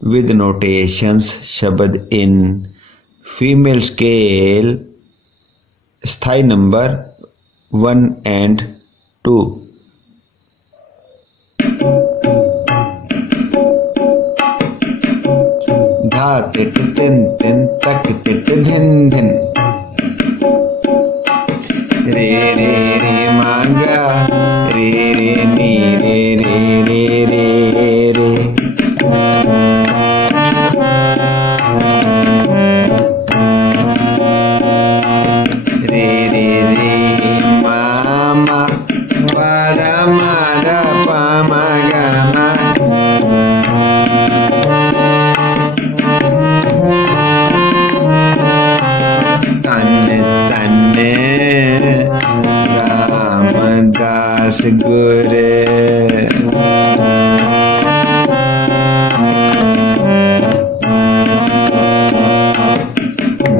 with notations शब्द in female scale स्थाई number 1 and 2। धा तिट तिन तिन तक तिट धिन धिन रे रे रे मांगा रे रे नी रे रे रे रे रे रे रे रे मामा पादा मादा पामा गामा रामदास गुर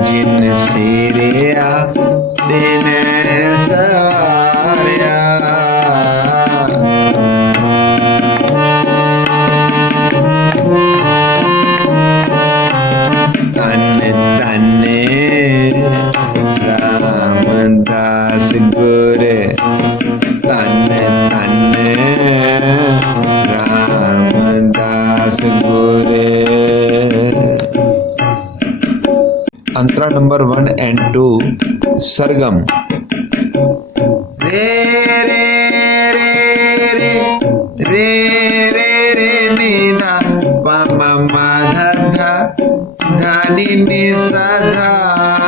जिन सिरिया दिन सवारिया तन तन रामदास गुर तन तन रामदास गुर। अंतरा नंबर 1 and 2 सरगम रे रे रे रे रे रे रे नी धा पा मा मा धा धा धा नी नी सा धा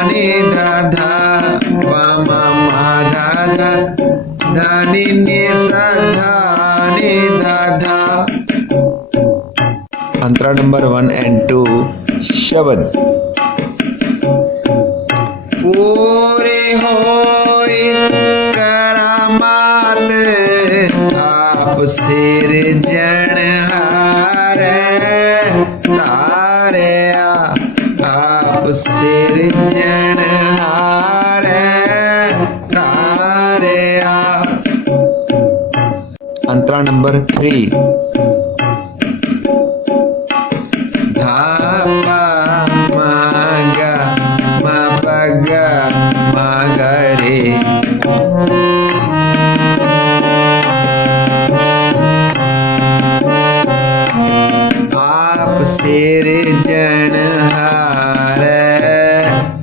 नी धा धा पा मा मा धा धा धा नी नी सा धा नी धा धा। अंतरा नंबर 1 and 2 शब्द पूरे होए करामात आप सिरजनहार तारे आप सिरजनहार तारे। अंतरा नंबर 3 धापा मांगा पगा मागरे आप सिरजनहार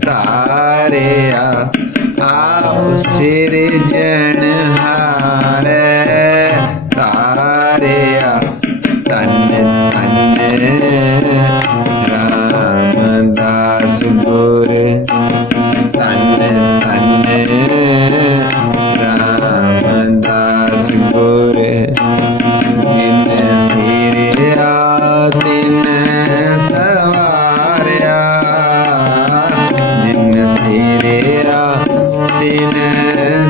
तारे आप सिरजनहार तारे तन तन रामदास गुर तन तन रामदास गुर जिन सिरिया तिन सवारिया जिन सिरिया तिन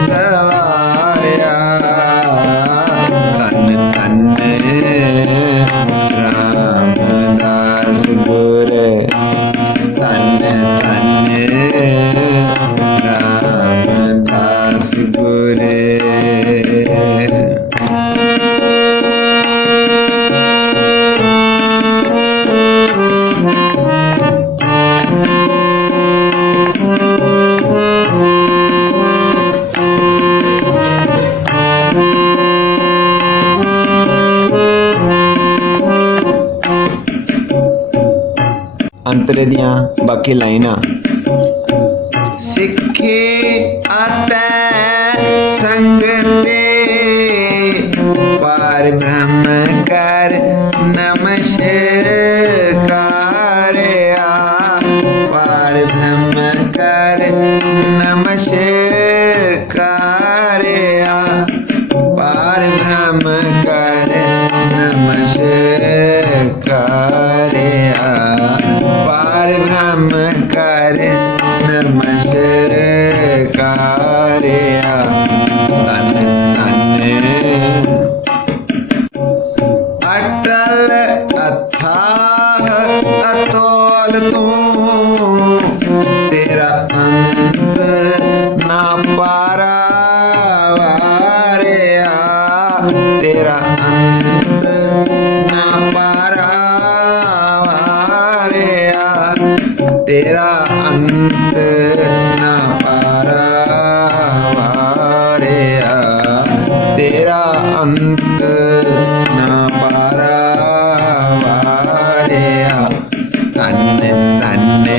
सवारिया तन तन रामदास गुर तन तन रामदास गुर। अंतरे दियां बाकी लाइना सिखे आते संगते पार ब्रह्म कर नमस्कार पार ब्रह्म कर नमस्कार पार ब्रह्म कर नमस्कार पार ब्रह्म कर नमस्कार तन तन अटल अथाह अतोल तू तेरा अंत ना पारावारे तेरा अंत ना पारावारे तेरा अंत ना पारा वारिया, तेरा अंत ना पारा वारिया। धन्य धन्य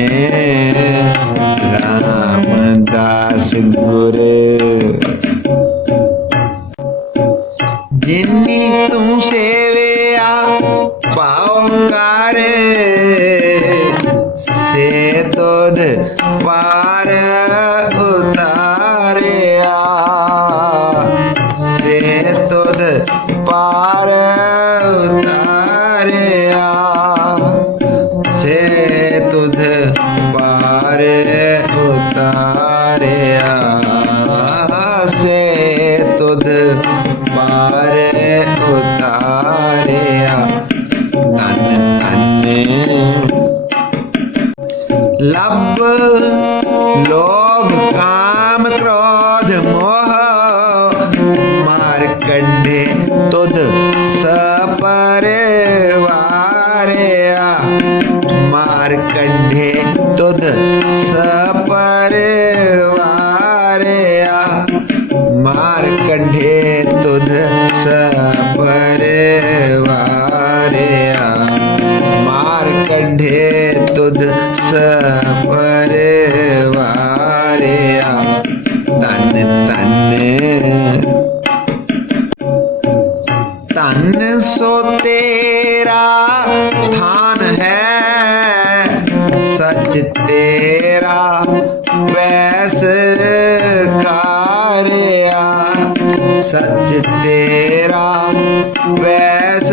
रामदास गुर, जिन्नी तू सेविया पाओकार, से तुध पार उतारिया, से तुध पार उतारिया, से तुध पार उतारिया, से तुध पार उतारिया। धन्य धन्य लब लोभ काम क्रोध मोह, मार कढ़े तुध सपरिवारिया, मार कढ़े तुध सपरिवारिया, मार कढ़े तुध सपरिवारिया, मार कढ़े तुध सपरिवारिया। धन्य धन्य धन सो तेरा स्थान है, सच तेरा वैस कार्या, सच तेरा वैस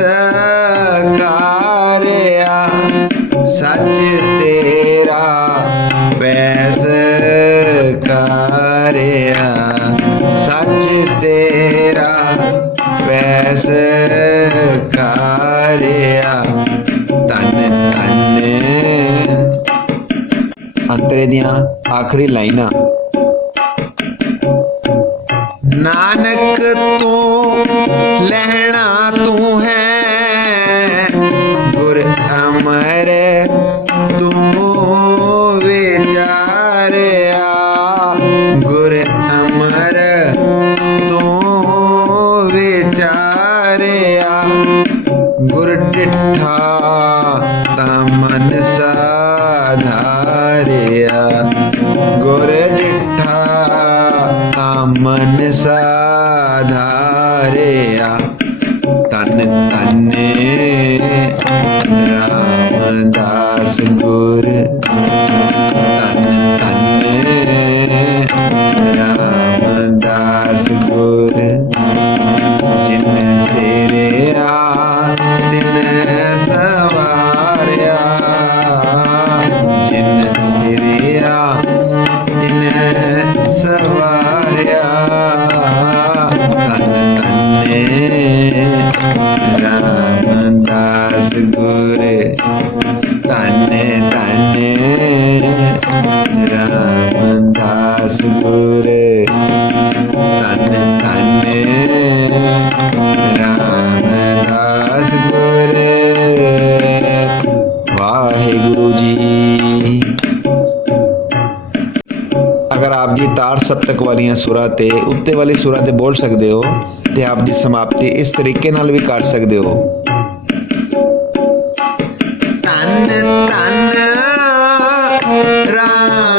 कार्या, सच तेरा वैस कार्या, सच तेरा वैस कार्या। धन्य धन्य अंतरे दियां आखिरी लाइनां। नानक तू लहना तू है, गुर अमर तू विचारिया, गुर अमर तू विचारिया, गुर डिठा ता मन साधारिया, गुर डिठा ता मन साधारिया। धन्य धन्य रामदास गुर, धन्य धन्य रामदास गुर, जिन सिरिया तिन सवारिया, जिन सिरिया तिन सवारिया। धन्य धन्य रामदास गुर, धन्य धन्य रामदास गुर, धन्य धन्य रामदास गुर। वाहिगुरु जी। अगर आप जी तार सप्तक वालियां सुरां ते उत्ते वाली सुरां ते बोल सकते हो ते आप जी समाप्ति इस तरीके नाल भी कर सकते हो। तन तन राम